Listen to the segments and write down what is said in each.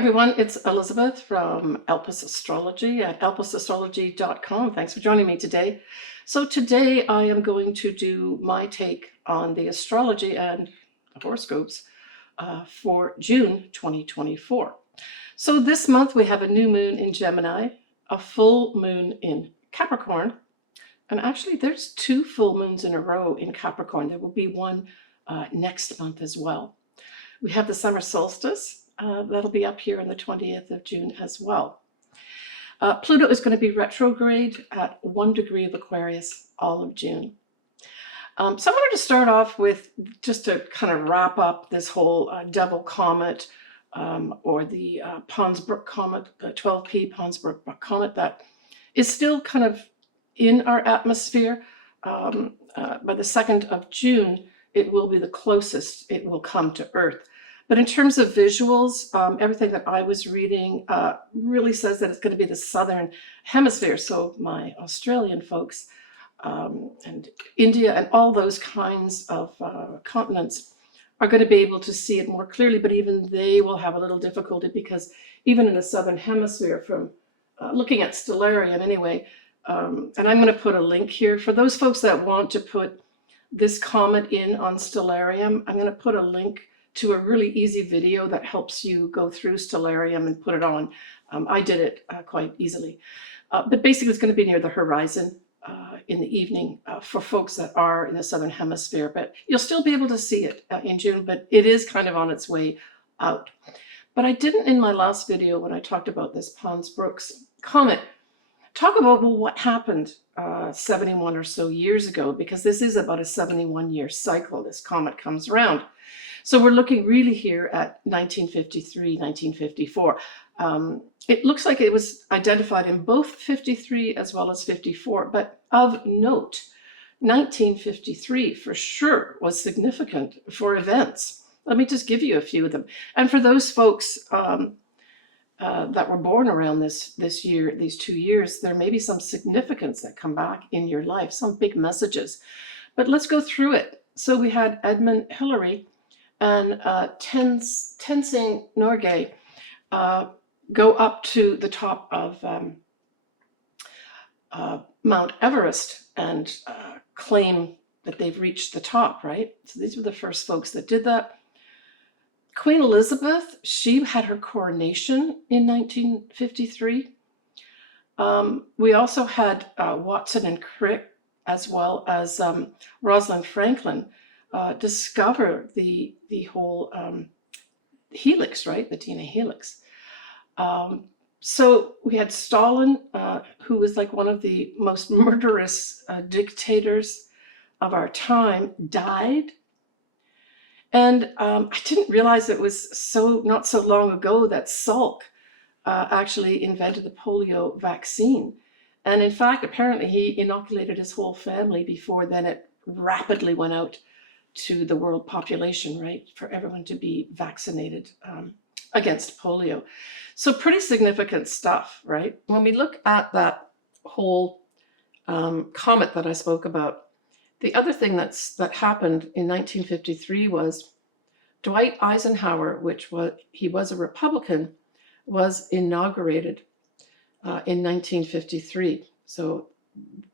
everyone, it's Elizabeth from Elpis Astrology at elpisastrology.com. Thanks for joining me today. So today I am going to do my take on the astrology and the horoscopes for June 2024. So this month we have a new moon in Gemini, a full moon in Capricorn, and actually there's 2 full moons in a row in Capricorn. There will be one next month as well. We have the summer solstice. That'll be up here on the 20th of June as well. Pluto is going to be retrograde at 1 degree of Aquarius all of June. So I wanted to start off with, just to kind of wrap up this whole devil comet or the Pons Brooks comet, the 12P Pons Brooks comet that is still kind of in our atmosphere. By the 2nd of June, it will be the closest it will come to Earth. But in terms of visuals, everything that I was reading really says that it's going to be the Southern Hemisphere. So my Australian folks and India and all those kinds of continents are going to be able to see it more clearly, but even they will have a little difficulty because even in the Southern Hemisphere, from looking at stellarium anyway, and I'm going to put a link here for those folks that want to put this comet in on stellarium. I'm going to put a link to a really easy video that helps you go through stellarium and put it on. I did it quite easily. But basically it's going to be near the horizon in the evening for folks that are in the Southern Hemisphere. But you'll still be able to see it in June, but it is kind of on its way out. But I didn't, in my last video when I talked about this Pons Brooks comet, talk about, well, what happened 71 or so years ago, because this is about a 71-year cycle. This comet comes around. So we're looking really here at 1953, 1954. It looks like it was identified in both 53 as well as 54, but of note, 1953 for sure was significant for events. Let me just give you a few of them. And for those folks that were born around this year, these 2 years, there may be some significance that come back in your life, some big messages. But let's go through it. So we had Edmund Hillary and Tenzing Norgay go up to the top of Mount Everest and claim that they've reached the top, right? So these were the first folks that did that. Queen Elizabeth, she had her coronation in 1953. We also had Watson and Crick, as well as Rosalind Franklin, discover the whole helix, right? The DNA helix. So we had Stalin, who was like one of the most murderous dictators of our time, died. And I didn't realize it was not so long ago that Salk actually invented the polio vaccine. And in fact, apparently he inoculated his whole family before then it rapidly went out to the world population, right? For everyone to be vaccinated against polio. So pretty significant stuff, right? When we look at that whole comet that I spoke about, the other thing that happened in 1953 was Dwight Eisenhower, he was a Republican, was inaugurated in 1953. So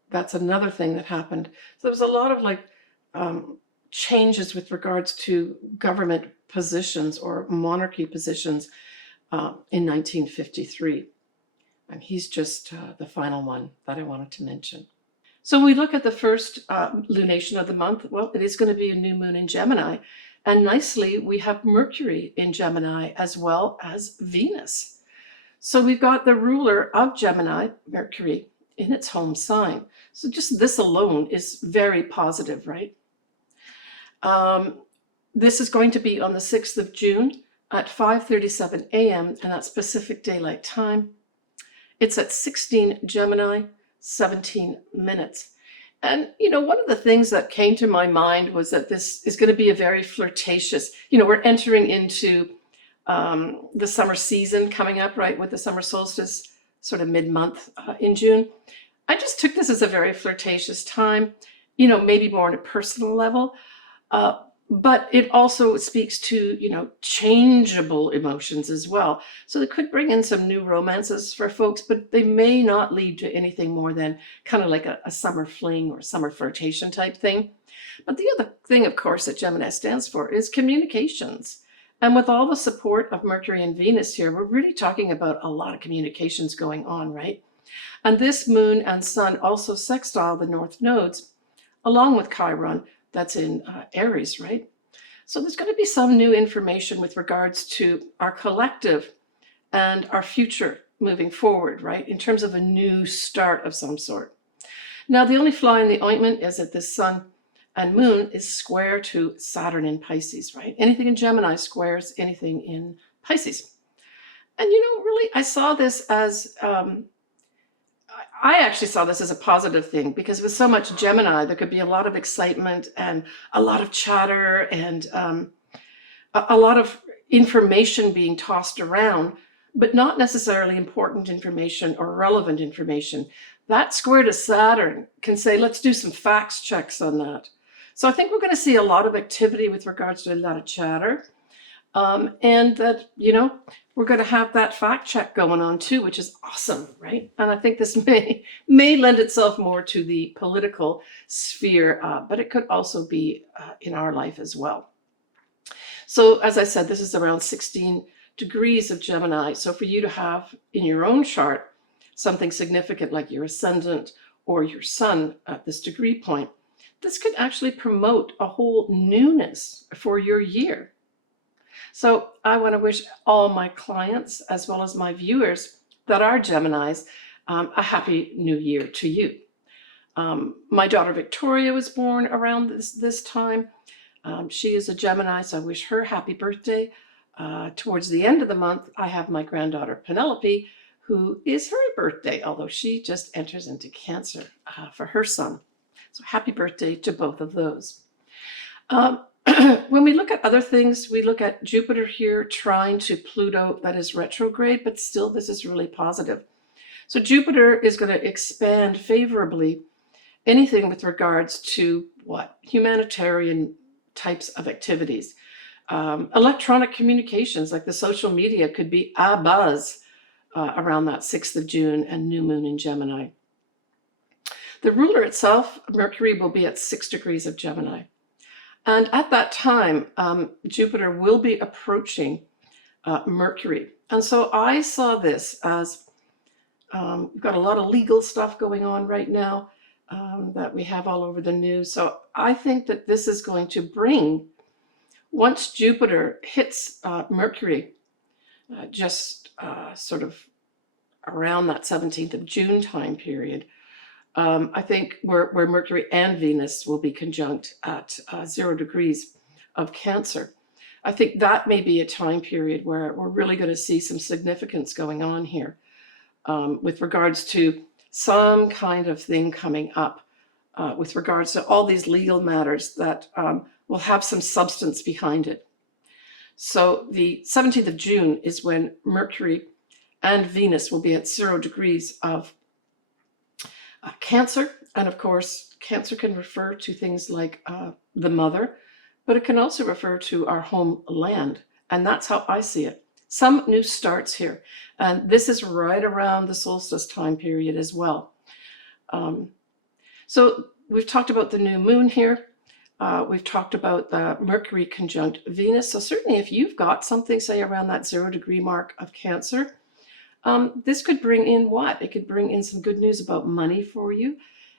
that's another thing that happened. So there was a lot of changes with regards to government positions or monarchy positions in 1953. And he's just the final one that I wanted to mention. So when we look at the first lunation of the month, well, it is going to be a new moon in Gemini. And nicely, we have Mercury in Gemini as well as Venus. So we've got the ruler of Gemini, Mercury, in its home sign. So just this alone is very positive, right? This is going to be on the 6th of June at 5:37 a.m. and that's Pacific Daylight Time. It's at 16 Gemini, 17 minutes. And, one of the things that came to my mind was that this is going to be a very flirtatious, we're entering into the summer season coming up, right, with the summer solstice, sort of mid-month in June. I just took this as a very flirtatious time, maybe more on a personal level. But it also speaks to, changeable emotions as well. So it could bring in some new romances for folks, but they may not lead to anything more than kind of like a summer fling or summer flirtation type thing. But the other thing, of course, that Gemini stands for is communications. And with all the support of Mercury and Venus here, we're really talking about a lot of communications going on, right? And this moon and sun also sextile the north nodes, along with Chiron, that's in Aries, right? So there's going to be some new information with regards to our collective and our future moving forward, right? In terms of a new start of some sort. Now, the only fly in the ointment is that this sun and moon is square to Saturn in Pisces, right? Anything in Gemini squares anything in Pisces. And really, I saw this as I actually saw this as a positive thing, because with so much Gemini, there could be a lot of excitement and a lot of chatter and a lot of information being tossed around, but not necessarily important information or relevant information. That square to Saturn can say, let's do some facts checks on that. So I think we're going to see a lot of activity with regards to a lot of chatter. And that, we're going to have that fact check going on too, which is awesome, right? And I think this may lend itself more to the political sphere, but it could also be in our life as well. So as I said, this is around 16 degrees of Gemini. So for you to have in your own chart something significant like your ascendant or your sun at this degree point, this could actually promote a whole newness for your year. So I want to wish all my clients, as well as my viewers that are Geminis, a happy new year to you. My daughter Victoria was born around this time. She is a Gemini, so I wish her happy birthday. Towards the end of the month, I have my granddaughter Penelope, who is her birthday, although she just enters into Cancer for her son. So happy birthday to both of those. When we look at other things, we look at Jupiter here trying to Pluto, that is retrograde, but still this is really positive. So Jupiter is going to expand favorably anything with regards to what? Humanitarian types of activities. Electronic communications, like the social media, could be abuzz around that 6th of June and new moon in Gemini. The ruler itself, Mercury, will be at 6 degrees of Gemini. And at that time, Jupiter will be approaching Mercury. And so I saw this as we've got a lot of legal stuff going on right now that we have all over the news. So I think that this is going to bring, once Jupiter hits Mercury, just sort of around that 17th of June time period, I think where Mercury and Venus will be conjunct at 0 degrees of Cancer. I think that may be a time period where we're really going to see some significance going on here with regards to some kind of thing coming up with regards to all these legal matters that will have some substance behind it. So the 17th of June is when Mercury and Venus will be at 0 degrees of Cancer. And of course, Cancer can refer to things like the mother, but it can also refer to our homeland. And that's how I see it. Some new starts here. And this is right around the solstice time period as well. So we've talked about the new moon here. We've talked about the Mercury conjunct Venus. So certainly if you've got something, say, around that 0 degree mark of Cancer, this could bring in what? It could bring in some good news about money for you.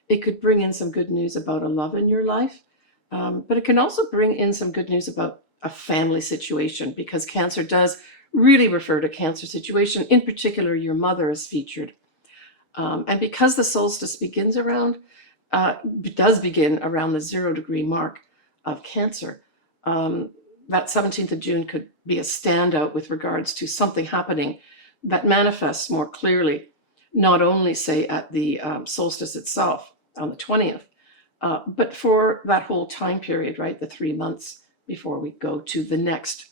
It could bring in some good news about a love in your life. But it can also bring in some good news about a family situation, because Cancer does really refer to Cancer situation. In particular, your mother is featured. And because the solstice does begin around the 0 degree mark of Cancer, that 17th of June could be a standout with regards to something happening that manifests more clearly, not only, say, at the solstice itself on the 20th, but for that whole time period, right? The 3 months before we go to the next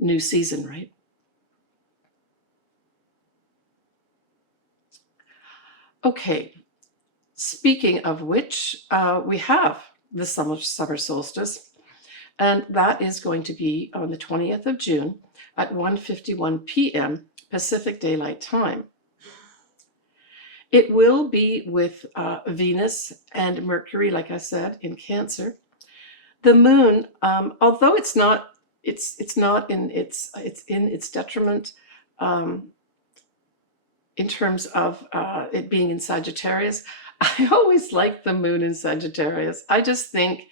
new season, right? Okay, speaking of which, we have the summer solstice. And that is going to be on the 20th of June at 1:51 p.m. Pacific Daylight Time. It will be with Venus and Mercury, like I said, in Cancer. The moon, although it's not in its detriment in terms of it being in Sagittarius. I always like the moon in Sagittarius. I just think,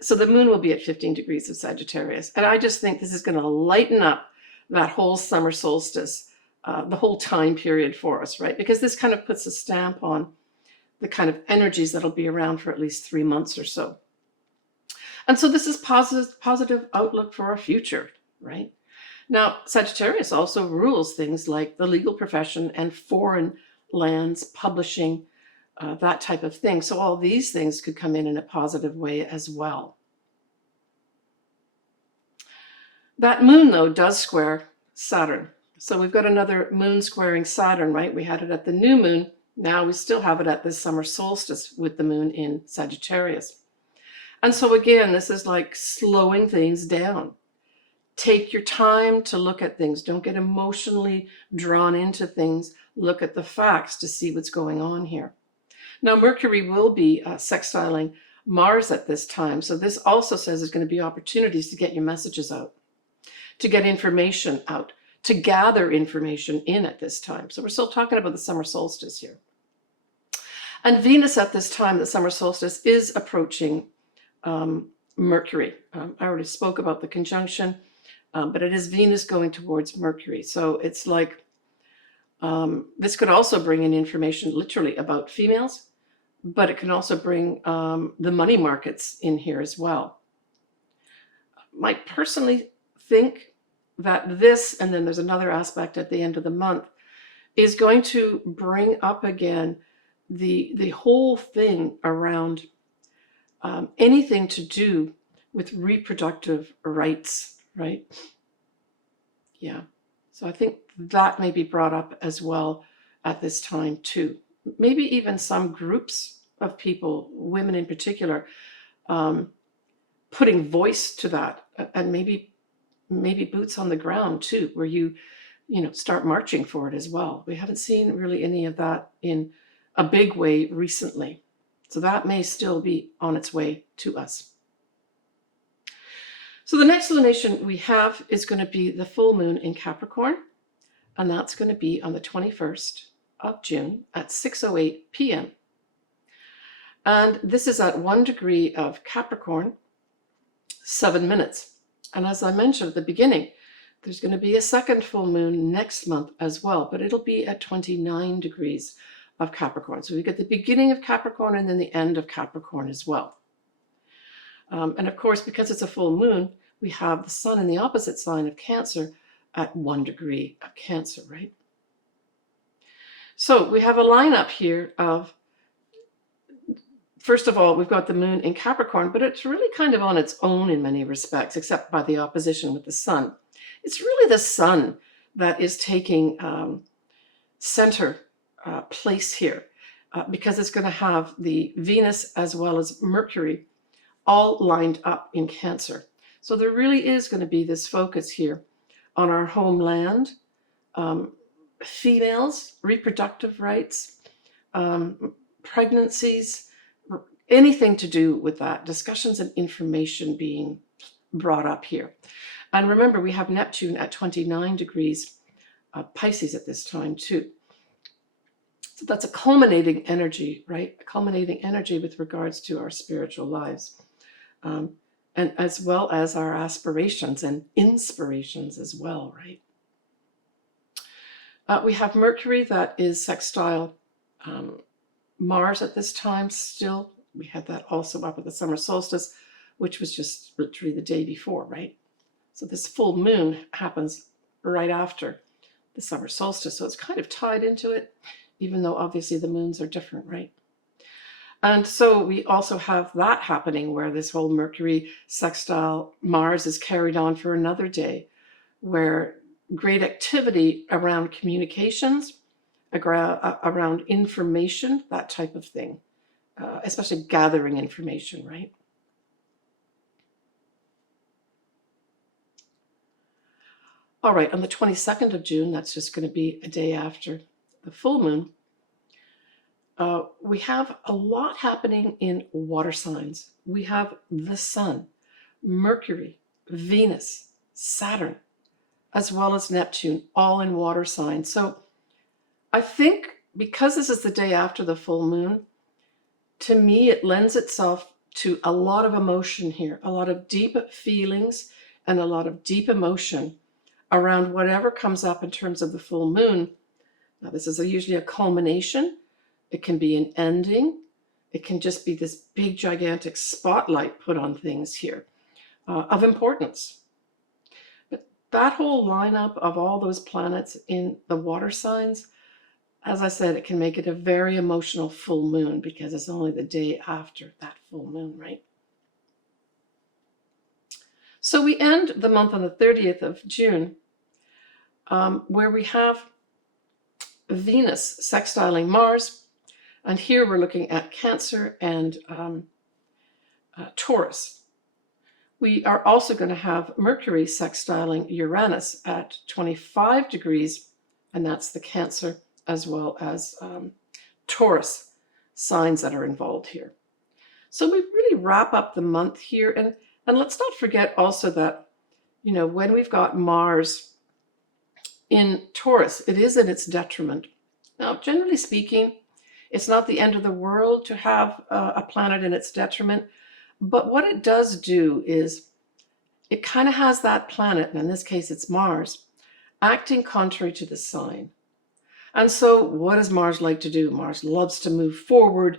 so the moon will be at 15 degrees of Sagittarius. And I just think this is going to lighten up that whole summer solstice, the whole time period for us, right? Because this kind of puts a stamp on the kind of energies that'll be around for at least 3 months or so. And so this is positive outlook for our future, right? Now, Sagittarius also rules things like the legal profession and foreign lands, publishing, that type of thing. So all these things could come in a positive way as well. That moon, though, does square Saturn. So we've got another moon squaring Saturn, right? We had it at the new moon. Now we still have it at the summer solstice with the moon in Sagittarius. And so again, this is like slowing things down. Take your time to look at things. Don't get emotionally drawn into things. Look at the facts to see what's going on here. Now, Mercury will be sextiling Mars at this time. So this also says there's going to be opportunities to get your messages out, to get information out, to gather information in at this time. So we're still talking about the summer solstice here. And Venus at this time, the summer solstice, is approaching Mercury. I already spoke about the conjunction, but it is Venus going towards Mercury. So it's like this could also bring in information literally about females, but it can also bring the money markets in here as well. I personally think that this, and then there's another aspect at the end of the month, is going to bring up again the whole thing around anything to do with reproductive rights, right? Yeah. So I think that may be brought up as well at this time too. Maybe even some groups of people, women in particular, putting voice to that, and maybe boots on the ground too, where you start marching for it as well. We haven't seen really any of that in a big way recently. So that may still be on its way to us. So the next lunation we have is going to be the full moon in Capricorn, and that's going to be on the 21st of June at 6:08 p.m. And this is at 1 degree of Capricorn, 7 minutes. And as I mentioned at the beginning, there's going to be a second full moon next month as well, but it'll be at 29 degrees of Capricorn. So we get the beginning of Capricorn and then the end of Capricorn as well. And of course, because it's a full moon, we have the sun in the opposite sign of Cancer at 1 degree of Cancer, right? So we have a lineup here of, first of all, we've got the moon in Capricorn, but it's really kind of on its own in many respects, except by the opposition with the sun. It's really the sun that is taking center place here, because it's going to have the Venus as well as Mercury all lined up in Cancer. So there really is going to be this focus here on our homeland, females, reproductive rights, pregnancies, anything to do with that, discussions and information being brought up here. And remember, we have Neptune at 29 degrees Pisces at this time too. So that's a culminating energy, right? A culminating energy with regards to our spiritual lives, and as well as our aspirations and inspirations as well, right? We have Mercury that is sextile Mars at this time still. We had that also up at the summer solstice, which was just literally the day before, right? So this full moon happens right after the summer solstice. So it's kind of tied into it, even though obviously the moons are different, right? And so we also have that happening where this whole Mercury sextile Mars is carried on for another day, where great activity around communications, around information, that type of thing, especially gathering information, right? All right, on the 22nd of June, that's just going to be a day after the full moon, we have a lot happening in water signs. We have the Sun, Mercury, Venus, Saturn, as well as Neptune, all in water signs. So I think because this is the day after the full moon, to me, it lends itself to a lot of emotion here, a lot of deep feelings and a lot of deep emotion around whatever comes up in terms of the full moon. Now, this is usually a culmination. It can be an ending. It can just be this big, gigantic spotlight put on things here of importance. But that whole lineup of all those planets in the water signs, as I said, it can make it a very emotional full moon because it's only the day after that full moon, right? So we end the month on the 30th of June, where we have Venus sextiling Mars. And here we're looking at Cancer and Taurus. We are also going to have Mercury sextiling Uranus at 25 degrees, and that's the Cancer as well as Taurus signs that are involved here. So we really wrap up the month here. And let's not forget also that, you know, when we've got Mars in Taurus, it is in its detriment. Now, generally speaking, it's not the end of the world to have a planet in its detriment, but what it does do is it kind of has that planet, and in this case it's Mars, acting contrary to the sign. And so what does Mars like to do? Mars loves to move forward,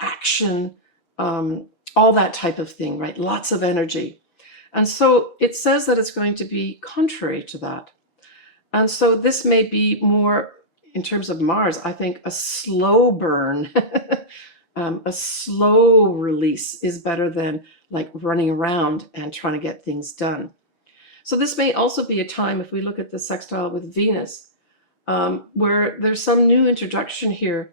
action, all that type of thing, right? Lots of energy. And so it says that it's going to be contrary to that. And so this may be more, in terms of Mars, I think a slow burn, a slow release is better than like running around and trying to get things done. So this may also be a time, if we look at the sextile with Venus, where there's some new introduction here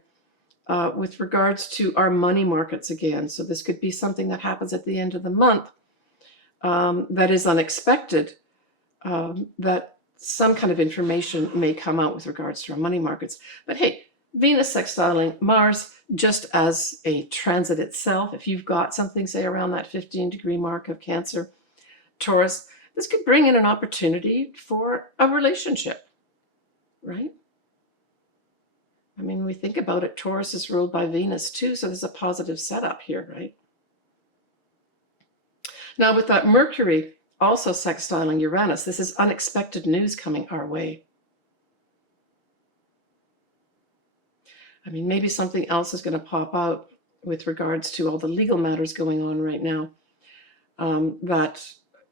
with regards to our money markets again. So this could be something that happens at the end of the month that is unexpected, that some kind of information may come out with regards to our money markets. But hey, Venus sextiling Mars, just as a transit itself, if you've got something, say, around that 15-degree mark of Cancer, Taurus, this could bring in an opportunity for a relationship, right? I mean, when we think about it, Taurus is ruled by Venus too, so there's a positive setup here, right? Now, with that Mercury also sextiling Uranus, this is unexpected news coming our way. I mean, maybe something else is going to pop out with regards to all the legal matters going on right now that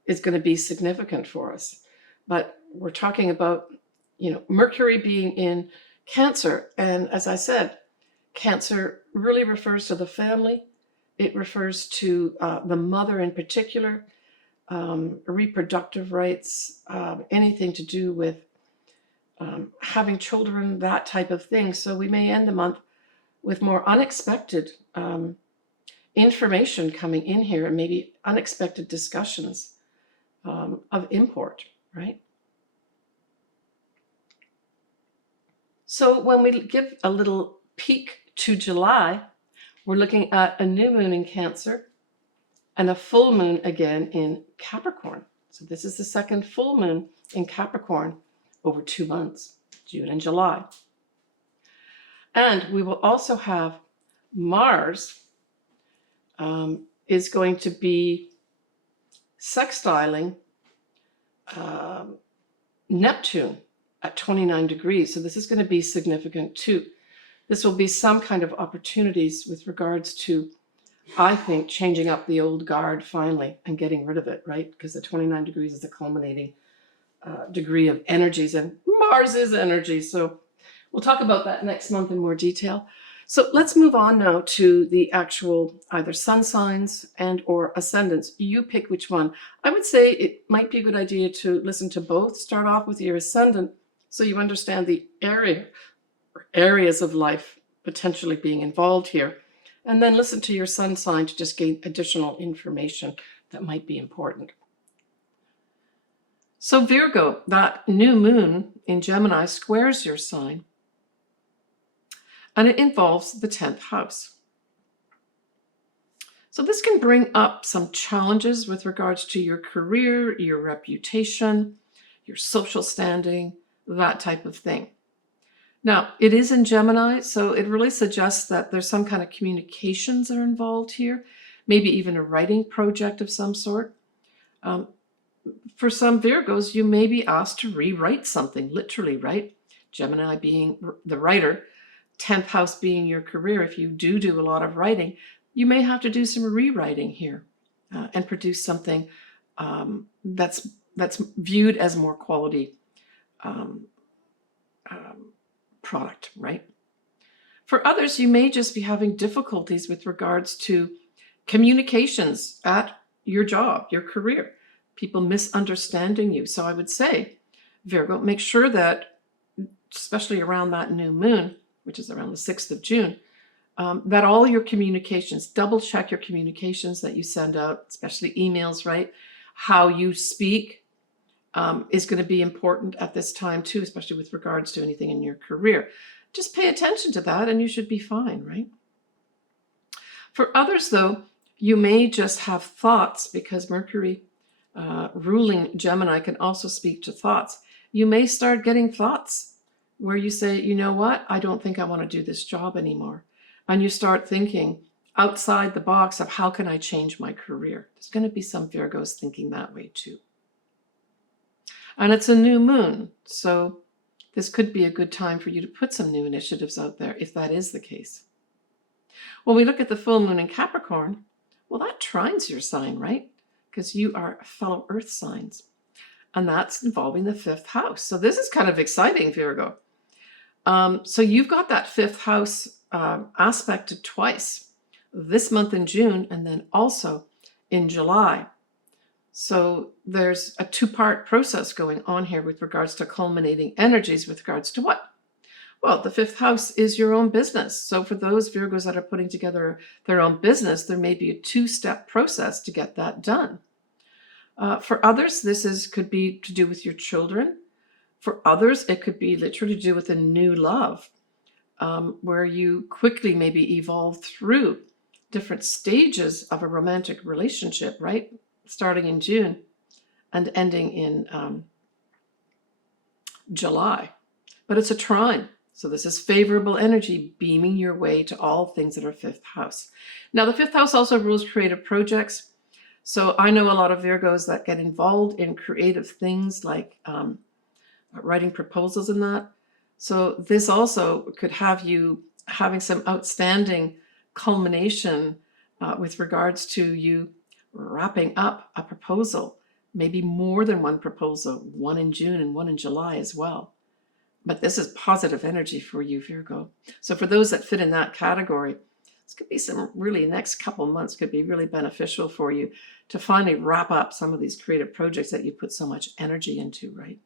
is going to be significant for us. But we're talking about, you know, Mercury being in Cancer. And as I said, Cancer really refers to the family. It refers to the mother in particular, reproductive rights, anything to do with having children, that type of thing. So we may end the month with more unexpected information coming in here, and maybe unexpected discussions of import, right? So when we give a little peek to July, we're looking at a new moon in Cancer and a full moon again in Capricorn. So this is the second full moon in Capricorn over 2 months, June and July. And we will also have Mars is going to be sextiling Neptune at 29 degrees. So this is going to be significant too. This will be some kind of opportunities with regards to, I think, changing up the old guard finally and getting rid of it, right? Because the 29 degrees is the culminating degree of energies, and Mars is energy. So we'll talk about that next month in more detail. So let's move on now to the actual either sun signs and or ascendants. You pick which one. I would say it might be a good idea to listen to both. Start off with your ascendant so you understand the areas of life potentially being involved here. And then listen to your sun sign to just gain additional information that might be important. So Virgo, that new moon in Gemini squares your sign, and it involves the 10th house. So this can bring up some challenges with regards to your career, your reputation, your social standing, that type of thing. Now, it is in Gemini, so it really suggests that there's some kind of communications are involved here, maybe even a writing project of some sort. For some Virgos, you may be asked to rewrite something, literally, right? Gemini being the writer, 10th house being your career. If you do a lot of writing, you may have to do some rewriting here and produce something that's viewed as more quality product, right? For others, you may just be having difficulties with regards to communications at your job, your career, people misunderstanding you. So I would say, Virgo, make sure that, especially around that new moon, which is around the 6th of June, that all your communications, double check your communications that you send out, especially emails, right? How you speak is going to be important at this time too, especially with regards to anything in your career. Just pay attention to that and you should be fine, right? For others though, you may just have thoughts, because Mercury ruling Gemini can also speak to thoughts. You may start getting thoughts where you say, you know what, I don't think I want to do this job anymore. And you start thinking outside the box of how can I change my career? There's going to be some Virgos thinking that way too. And it's a new moon, so this could be a good time for you to put some new initiatives out there if that is the case. When we look at the full moon in Capricorn, well, that trines your sign, right? Because you are fellow earth signs. And that's involving the 5th house. So this is kind of exciting, Virgo. So you've got that 5th house aspected twice, this month in June and then also in July. So there's a two-part process going on here with regards to culminating energies with regards to what? Well, the 5th house is your own business. So for those Virgos that are putting together their own business, there may be a 2-step process to get that done. For others, this could be to do with your children. For others, it could be literally to do with a new love, where you quickly maybe evolve through different stages of a romantic relationship, right? Starting in June and ending in July. But it's a trine. So this is favorable energy beaming your way to all things that are 5th house. Now, the 5th house also rules creative projects. So I know a lot of Virgos that get involved in creative things like writing proposals and that. So this also could have you having some outstanding culmination with regards to you wrapping up a proposal, maybe more than one proposal, one in June and one in July as well. But this is positive energy for you, Virgo. So for those that fit in that category, this could be some really, next couple months could be really beneficial for you to finally wrap up some of these creative projects that you put so much energy into, right?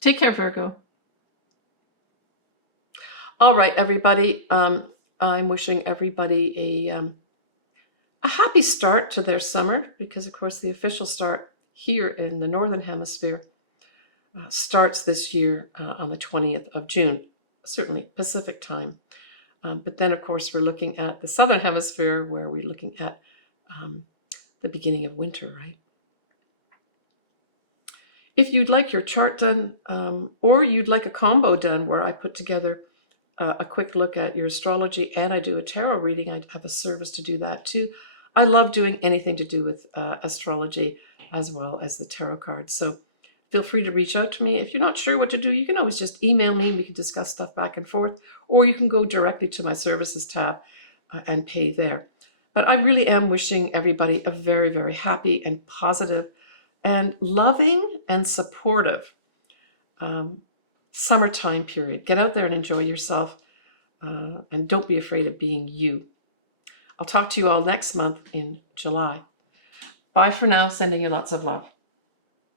Take care, Virgo. All right, everybody. I'm wishing everybody a happy start to their summer, because of course the official start here in the Northern Hemisphere starts this year on the 20th of June, certainly Pacific time. But then of course we're looking at the Southern Hemisphere, where we're looking at the beginning of winter, right? If you'd like your chart done, or you'd like a combo done where I put together a quick look at your astrology and I do a tarot reading, I have a service to do that too. I love doing anything to do with astrology as well as the tarot cards. So feel free to reach out to me. If you're not sure what to do, you can always just email me and we can discuss stuff back and forth, or you can go directly to my services tab and pay there. But I really am wishing everybody a very, very happy and positive and loving and supportive summertime period. Get out there and enjoy yourself, and don't be afraid of being you. I'll talk to you all next month in July. Bye for now. Sending you lots of love.